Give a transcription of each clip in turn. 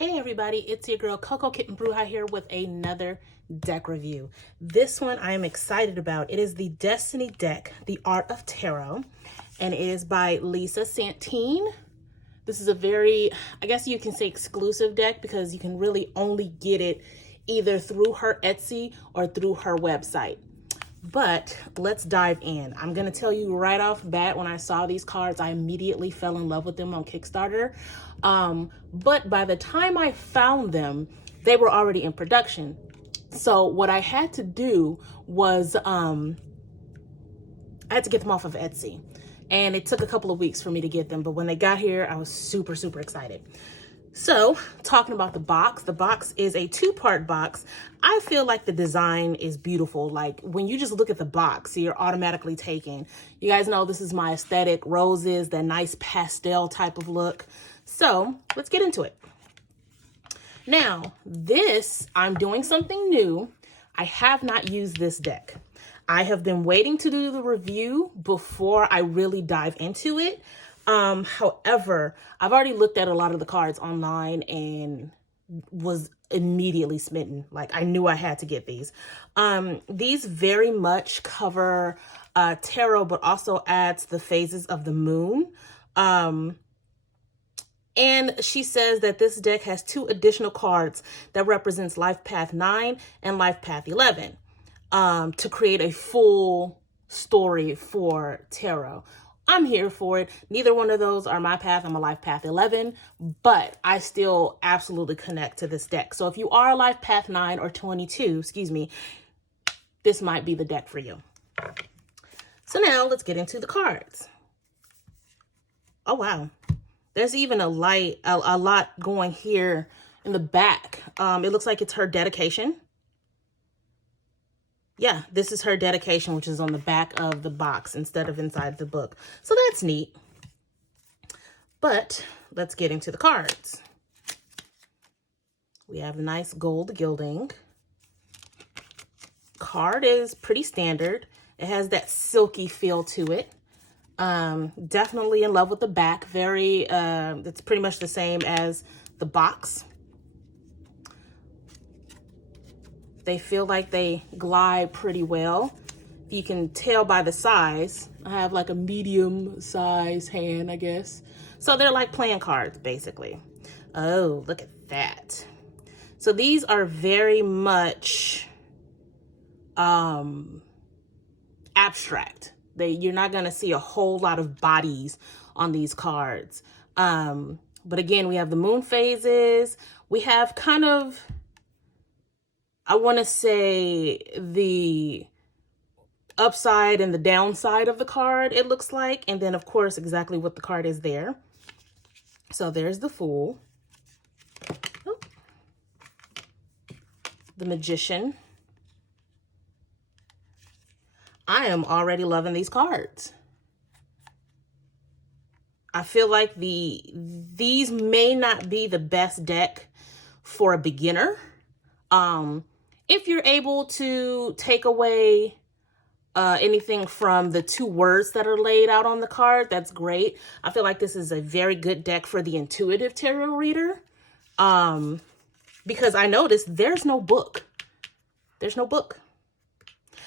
Hey everybody, it's your girl Coco Kitten Bruja here with another deck review. This one I am excited about. It is the Destiny deck, The Art of Tarot, and it is by Lisa Satine. This is a very, I guess you can say exclusive deck because you can really only get it either through her Etsy or through her website. But let's dive in. I'm going to tell you right off bat, when I saw these cards, I immediately fell in love with them on Kickstarter. But by the time I found them, they were already in production. So what I had to do was I had to get them off of Etsy. And it took a couple of weeks for me to get them. But when they got here, I was super, super excited. So, talking about the box is a two-part box. I feel like the design is beautiful. Like, when you just look at the box, you're automatically taken. You guys know this is my aesthetic, roses, that nice pastel type of look. So, let's get into it. Now, I'm doing something new. I have not used this deck. I have been waiting to do the review before I really dive into it. However, I've already looked at a lot of the cards online and was immediately smitten. Like, I knew I had to get these. These very much cover tarot, but also adds the phases of the moon. And she says that this deck has 2 additional cards that represents Life Path 9 and Life Path 11 to create a full story for tarot. I'm here for it. Neither one of those are my path. I'm a Life Path 11, but I still absolutely connect to this deck. So if you are a Life Path 9 or 22, this might be the deck for you. So now let's get into the cards. Oh, wow. There's even a lot going here in the back. It looks like it's her dedication. Yeah, this is her dedication, which is on the back of the box instead of inside the book. So that's neat. But let's get into the cards. We have nice gold gilding. Card is pretty standard. It has that silky feel to it. Definitely in love with the back. It's pretty much the same as the box. They feel like they glide pretty well. You can tell by the size. I have like a medium size hand, I guess. So they're like playing cards, basically. Oh, look at that. So these are very much abstract. You're not going to see a whole lot of bodies on these cards. But again, we have the moon phases. We have kind of, I want to say, the upside and the downside of the card, it looks like. And then, of course, exactly what the card is there. So there's the Fool. Oh. The Magician. I am already loving these cards. I feel like these may not be the best deck for a beginner. If you're able to take away anything from the 2 words that are laid out on the card, that's great. I feel like this is a very good deck for the intuitive tarot reader. Because I noticed there's no book. There's no book.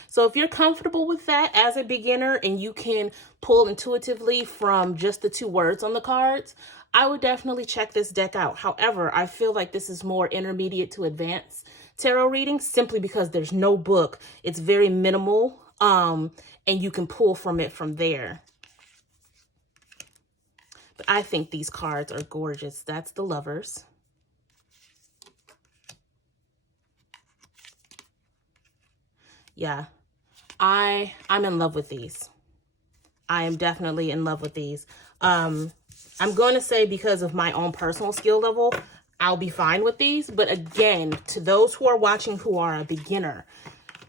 So if you're comfortable with that as a beginner and you can pull intuitively from just the 2 words on the cards, I would definitely check this deck out. However, I feel like this is more intermediate to advanced tarot reading simply because there's no book. It's very minimal, and you can pull from it from there. But I think these cards are gorgeous. That's the Lovers. Yeah, I'm in love with these. I am definitely in love with these. I'm going to say because of my own personal skill level, I'll be fine with these. But again, to those who are watching who are a beginner,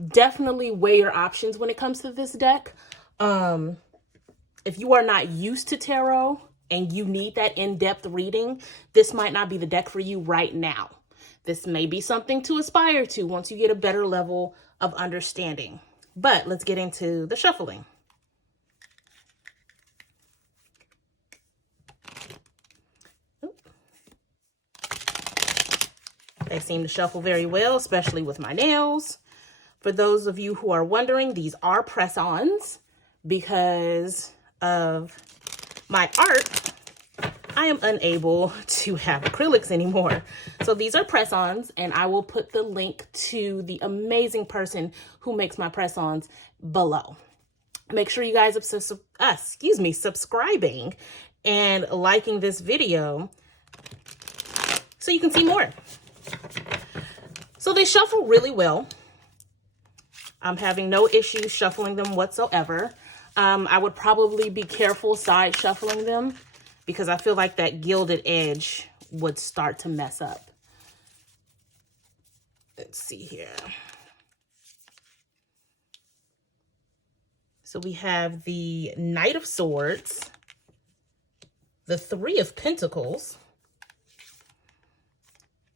definitely weigh your options when it comes to this deck. If you are not used to tarot and you need that in-depth reading, this might not be the deck for you right now. This may be something to aspire to once you get a better level of understanding. But let's get into the shuffling. They seem to shuffle very well, especially with my nails. For those of you who are wondering, these are press-ons. Because of my art, I am unable to have acrylics anymore. So these are press-ons, and I will put the link to the amazing person who makes my press-ons below. Make sure you guys are subscribing and liking this video so you can see more. So they shuffle really well. I'm having no issues shuffling them whatsoever. I would probably be careful side shuffling them because I feel like that gilded edge would start to mess up. Let's see here. So we have the Knight of Swords, the Three of Pentacles,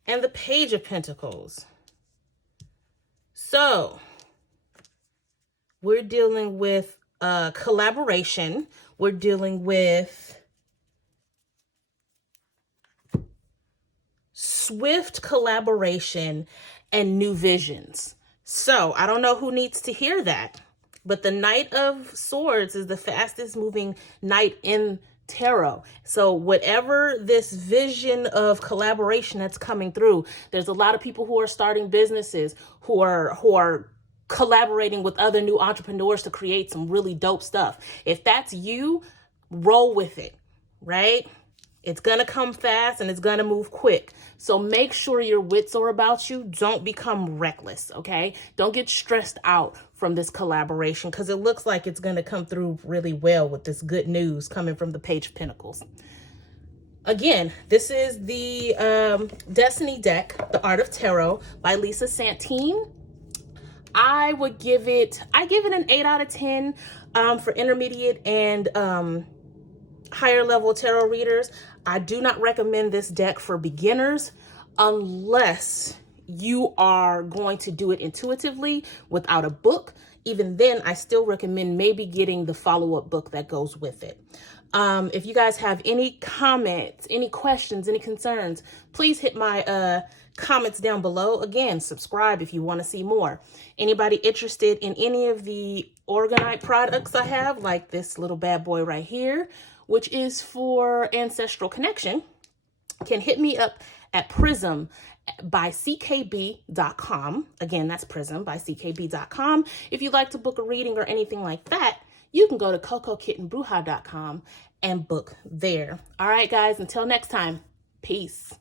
and the Page of Pentacles. So we're dealing with collaboration. We're dealing with swift collaboration and new visions. So I don't know who needs to hear that, but the Knight of Swords is the fastest moving knight in tarot. So whatever this vision of collaboration that's coming through, there's a lot of people who are starting businesses, who are collaborating with other new entrepreneurs to create some really dope stuff. If that's you, roll with it, right? It's going to come fast and it's going to move quick. So make sure your wits are about you. Don't become reckless, okay? Don't get stressed out from this collaboration because it looks like it's going to come through really well with this good news coming from the Page of Pentacles. Again, this is the Destiny deck, The Art of Tarot by Lisa Satine. I give it an 8 out of 10 for intermediate and higher level tarot readers. I do not recommend this deck for beginners unless you are going to do it intuitively without a book. Even then, I still recommend maybe getting the follow-up book that goes with it. If you guys have any comments, any questions, any concerns, please hit my comments down below. Again, subscribe if you want to see more. Anybody interested in any of the Orgonite products I have, like this little bad boy right here, which is for ancestral connection, can hit me up at Prism by ckb.com. Again, that's Prism by ckb.com. If you'd like to book a reading or anything like that, you can go to cocokittenbruja.com and book there. All right, guys, until next time, peace.